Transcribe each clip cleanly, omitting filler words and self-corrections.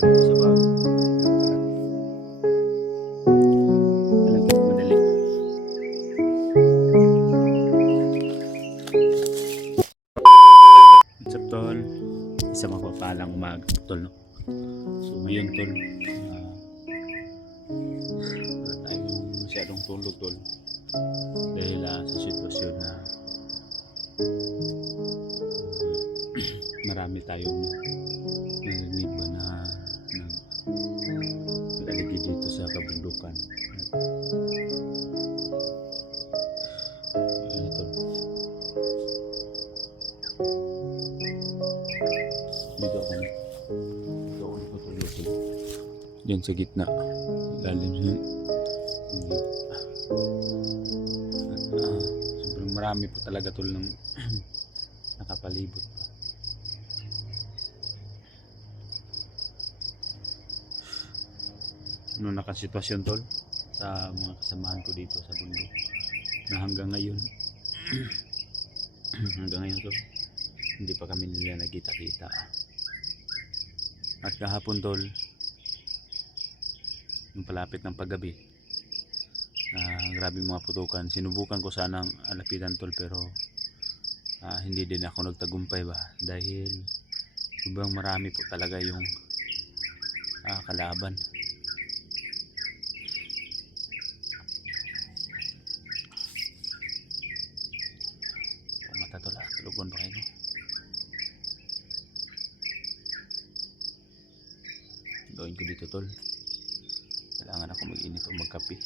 dito sa bag. Alam ko madali. What's up tol? Isa mapapalang umaga tol, no? So ngayon tol, wala tayong masyadong tulog tol. Dahil sa sitwasyon na marami tayong narinig ba na nag-aligi dito sa kabundukan. Ito. Dito ako nakatulog. Diyan sa gitna. Lalim yun. Sobrang marami po talaga tol ng nakapalibot pa. Ano nakasitwasyon tol sa mga kasamahan ko dito sa bundok na hanggang ngayon tol hindi pa kami nila nagkita-kita. At kahapon tol, yung palapit ng paggabi, grabe mga putukan. Sinubukan ko sanang alapitan tol, pero hindi din ako nagtagumpay ba, dahil sobrang marami po talaga yung kalaban. Mata tol, tulugon pa kayo. Gawin ko dito tol, kailangan ako mag-init o magkape.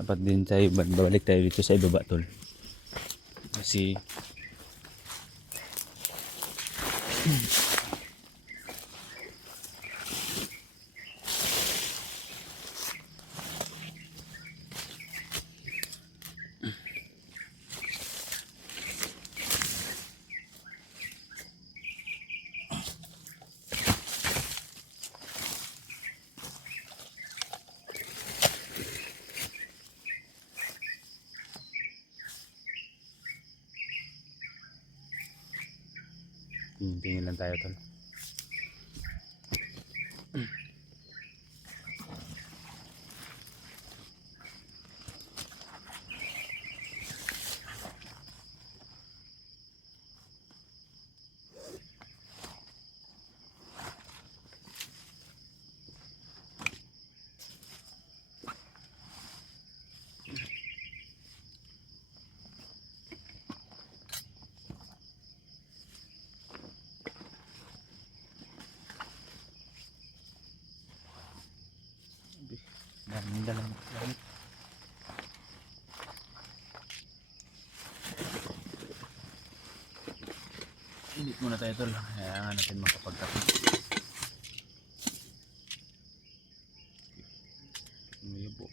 Dapat din tayo, balik tayo dito sa ibaba tol, kasi tingin lang tayo tol. Daming dalang gamit. Init muna tayo tol, kailangan natin makapagkape. Mayabo.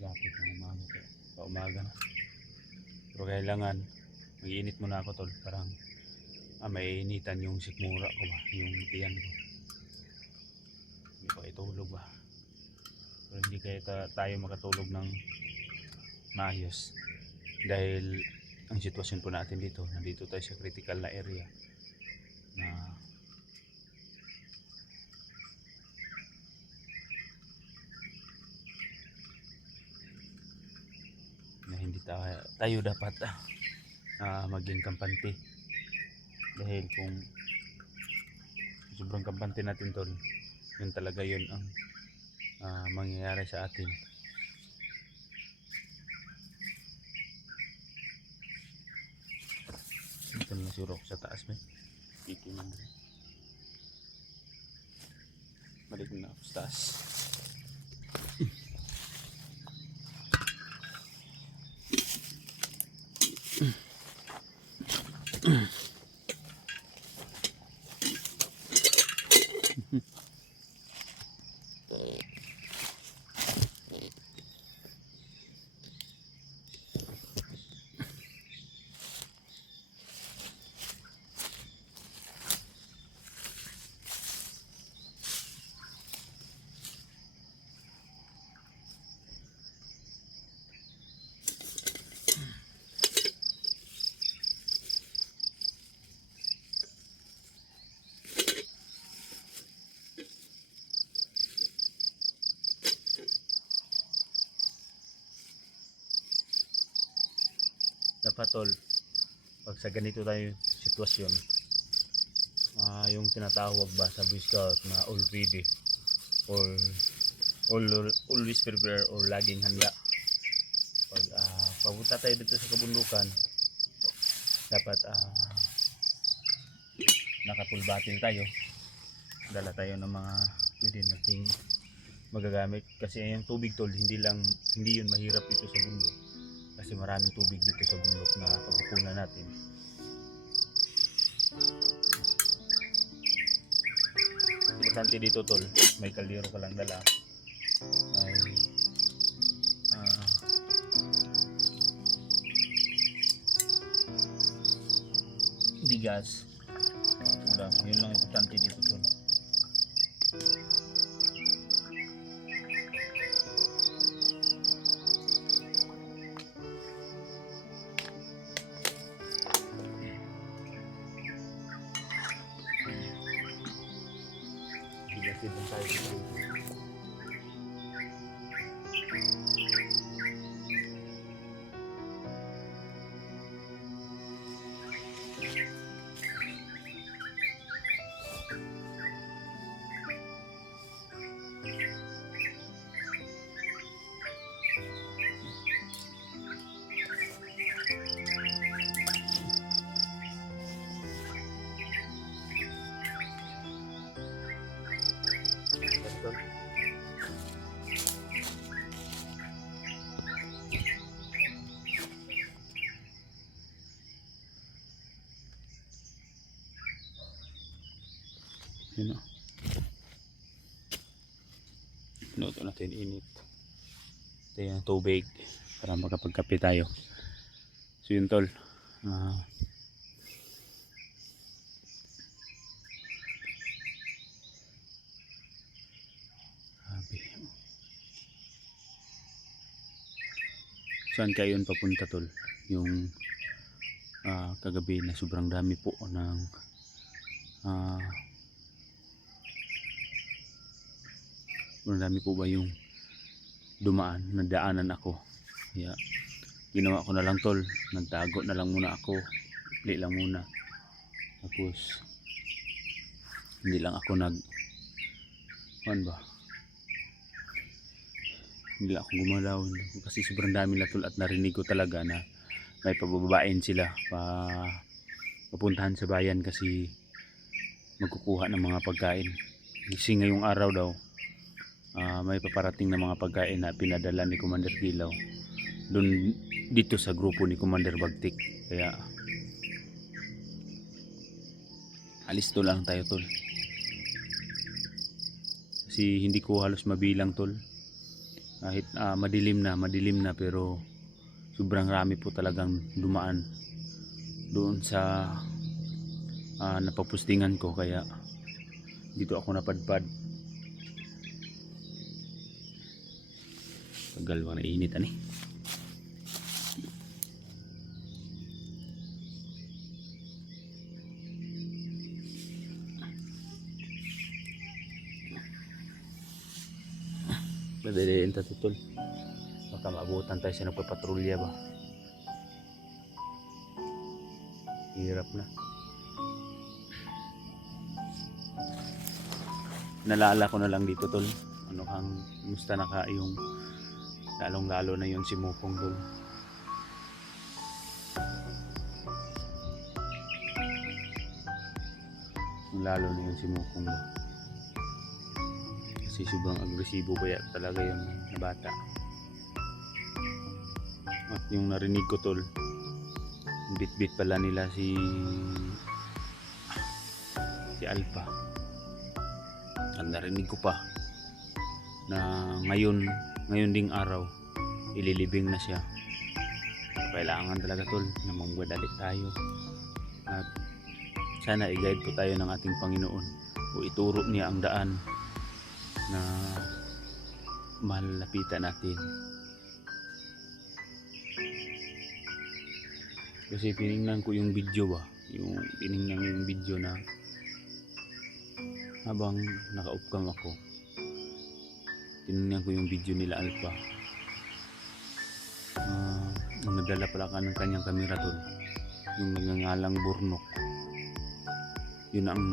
Lapit ng umaga to. Paumaga na. Pero kailangan mag-iinit muna ako tol. Parang may initan yung sikmura ko ba, yung tiyan ko. Hindi ko itulog ba. Pero hindi kaya tayo makatulog ng maayos. Dahil ang sitwasyon po natin dito, nandito tayo sa critical na area na hindi tayo dapat maging kampante. Dahil kung sobrang kampante natin tol, yun talaga yun ang mangyayari sa atin. Ito na surok sa taas ba? Kiki man rin. Balik na ako sa taas. Dapat tol, pag sa ganito tayo sitwasyon, yung tinatawag ba sa Boy Scout na all ready or always prepare or laging handa. Pag papunta tayo dito sa kabundukan, dapat naka-full battle tayo. Dala tayo ng mga pwede nating magagamit kasi yung tubig tol, hindi yun mahirap dito sa bundok. Kasi maraming tubig dito sa bundok na pagkukunan natin. Importante dito tol, may kaldero ka lang dala. May bigas. Ulam, yun lang importante dito tol. Bigasin lang tayo dito. Yun o. Luto natin init. Ito yung tubig para makapagkape tayo. So yun tol. Saan kayo yun papunta tol? Yung kagabi na sobrang dami po ng sobrang dami po ba yung nadaanan ako. Kaya ginawa ko na lang tol, nagtago na lang muna ako, ikli lang muna, tapos hindi lang ako hindi lang ako gumalaw kasi sobrang dami na tol at narinig ko talaga na may pababain sila papuntahan sa bayan kasi magkukuha ng mga pagkain kasi ngayong araw daw may paparating na mga pagkain na pinadala ni Commander Gilaw doon dito sa grupo ni Commander Bagtik. Kaya alis to lang tayo tol kasi hindi ko halos mabilang tol kahit madilim na pero sobrang rami po talagang dumaan doon sa napapustingan ko kaya dito ako napadpad. Tagal ba na init ani? Madaliin ta tutol. Baka maabutan tayo sa nagpapatrolya ba? Hirap na. Nalala ko na lang dito tol. Ano kang musta na ka yung lalong lalo na yung si Mukong tol. Lalo na yung si Mukong ba. Kasi sobrang agresibo ba talaga yung bata. At yung narinig ko tol, bit-bit pala nila si Alpha. At narinig ko pa na ngayon ding araw ililibing na siya. Kailangan talaga tol na magwadali tayo at sana i-guide po tayo ng ating Panginoon o ituro niya ang daan na malapitan natin. Kasi tinignan ko yung video ba, tinignan yung video na habang naka-off-cam ako, tinignan ko yung video nila Alpha. Nagdala pala ka ng kanyang kamera tol, yung nagngangalang Burnok. Yun ang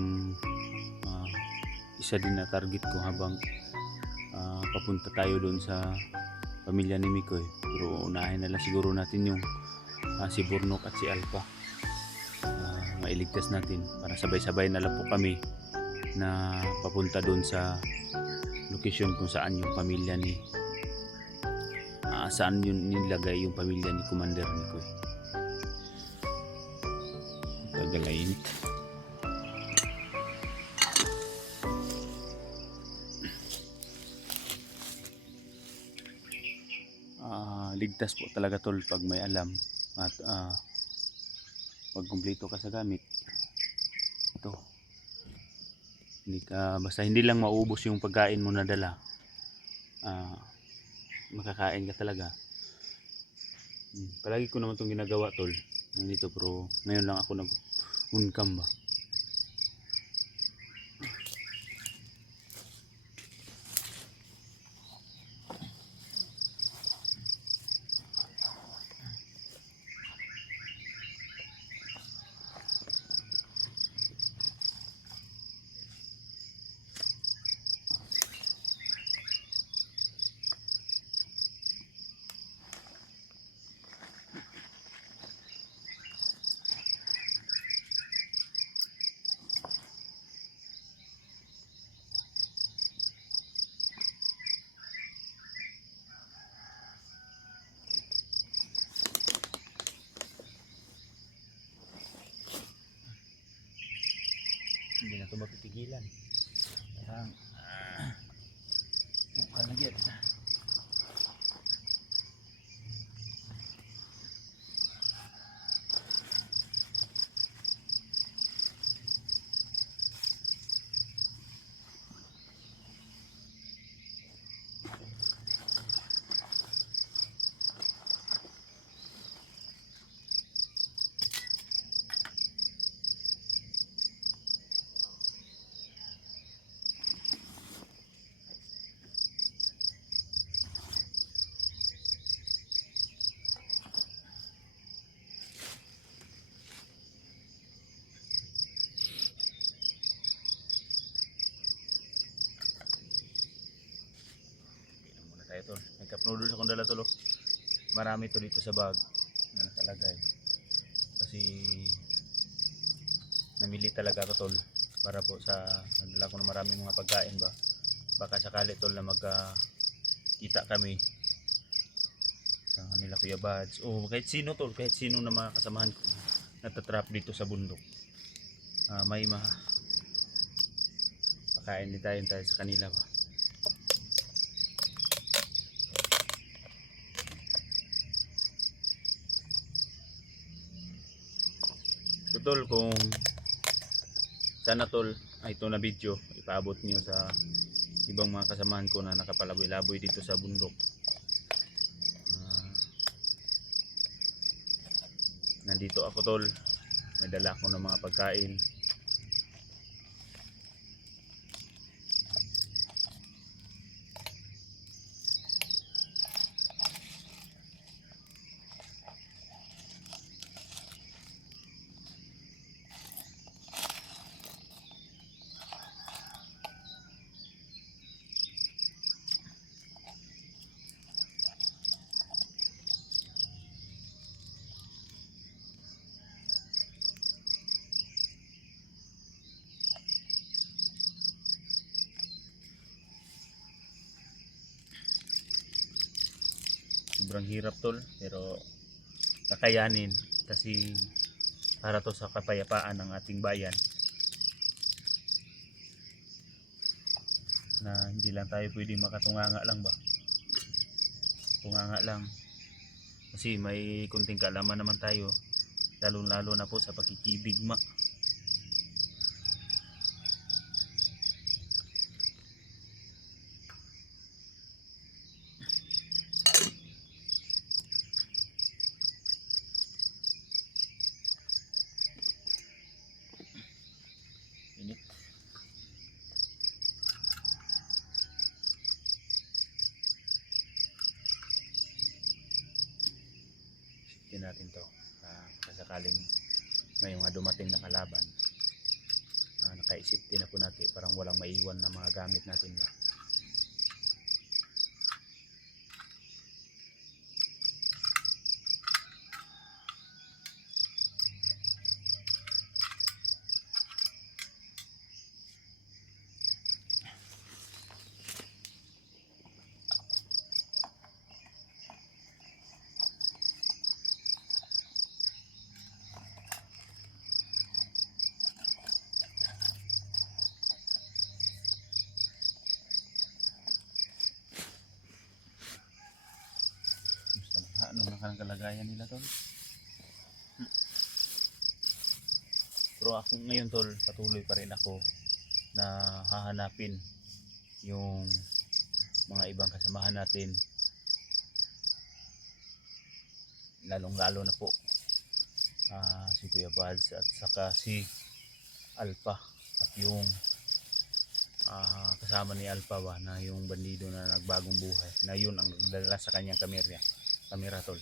isa din na target ko habang papunta tayo doon sa pamilya ni Mikoy. Pero unahin na lang siguro natin yung si Burnok at si Alpha. Mailigtas natin para sabay-sabay na lang po kami na papunta doon sa location kung saan yung pamilya ni saan yun nilagay yung pamilya ni Commander Mikoy. Tagalayin. Ligtas po talaga tol pag may alam at pag kumpleto ka sa gamit. Ito. Basta hindi lang maubos yung pagkain mo na dala. Makakain ka talaga. Palagi ko naman itong ginagawa tol. Nandito pero ngayon lang ako nag-uncam ba. Hindi na ito mapipigilan. Parang bukal na get. Tayo tol. May cup noodles akong dala tol. Marami to dito sa bag na nakalagay. Kasi namili talaga ako tol para po sa nagdala ko na maraming mga pagkain ba. Baka sakali tol na magkita kami sa kanila Kuya Bads o kahit sino tol, kahit sino na mga kasamahan ko natatrap dito sa bundok. May pakain din tayo sa kanila ba. So tol, kung sana tol ito na video ipaabot niyo sa ibang mga kasamahan ko na nakapalaboy-laboy dito sa bundok. Nandito ako tol, may dala ako ng mga pagkain. sobrang hirap tol, pero kakayanin kasi para to sa kapayapaan ng ating bayan, na hindi lang tayo pwedeng makatunganga lang ba, tunganga lang, kasi may kunting kaalaman naman tayo, lalo lalo na po sa pagkikidigma. Init. Sipin natin to, kasakaling may mga dumating na kalaban, nakaisip din na po natin, parang walang maiwan na mga gamit natin ba. Ano na kanang kalagayan nila tol. Pero ako ngayon tol, patuloy pa rin ako na hahanapin yung mga ibang kasamahan natin, lalong lalo na po si Kuya Bads at saka si Alpha, at yung kasama ni Alpha ba, na yung bandido na nagbagong buhay, na yun ang nagdala sa kanyang kamera tol.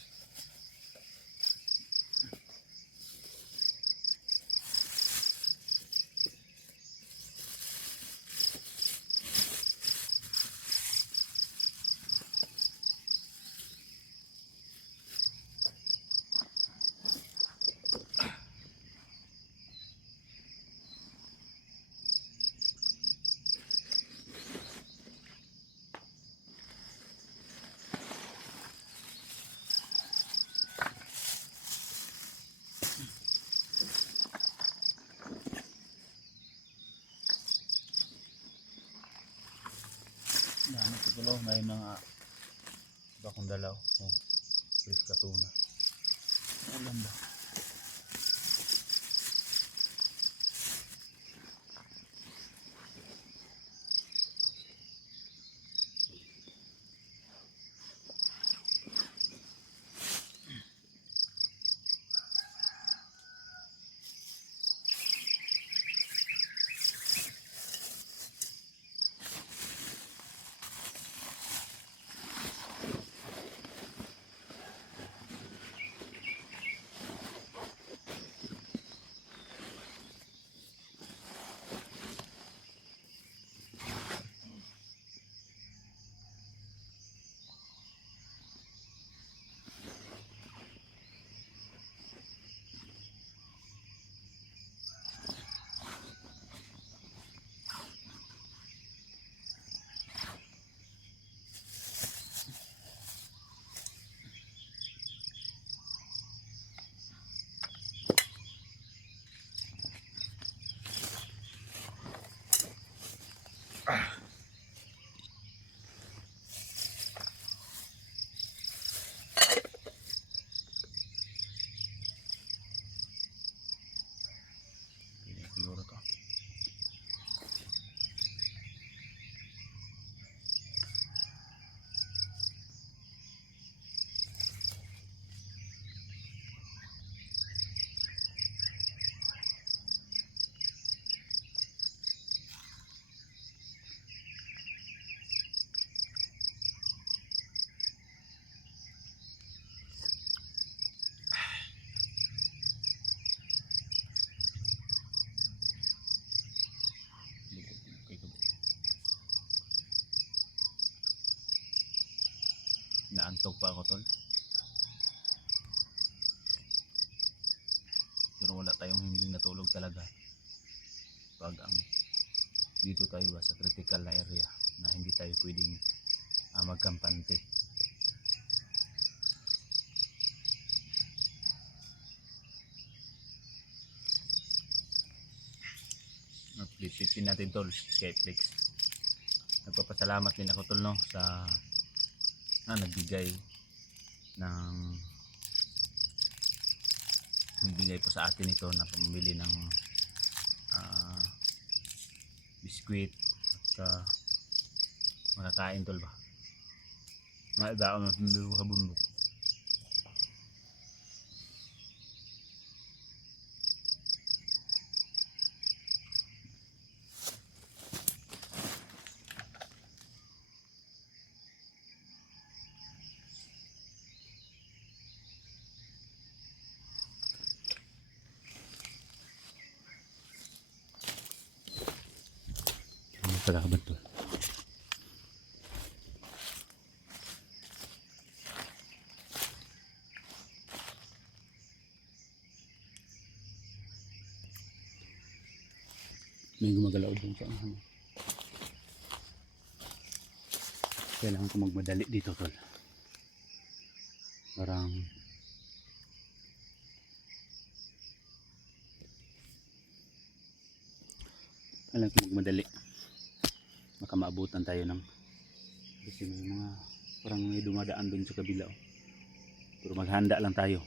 Ano ito tulo, may mga bakong dalaw, please katuna. Alam ba? Siguro to. Naantok pa ako tol, pero wala tayong hindi natulog talaga pag ang dito tayo ba sa critical na area na hindi tayo pwedeng magkampante. Update natin tol kay Flex. Nagpapasalamat din ako tol no sa nagbigay ng po sa atin ito na pamili ng biskwit at makakain tol ba. Mga daon na sa bundok. Pagkakaban tol. May gumagalaw doon sa ano. Kailangan ko magmadali dito tol. Parang kailangan ko magmadali. Baka maabutan tayo ng kasi may mga parang may dumadaan doon sa kabila. Pero maghanda lang tayo.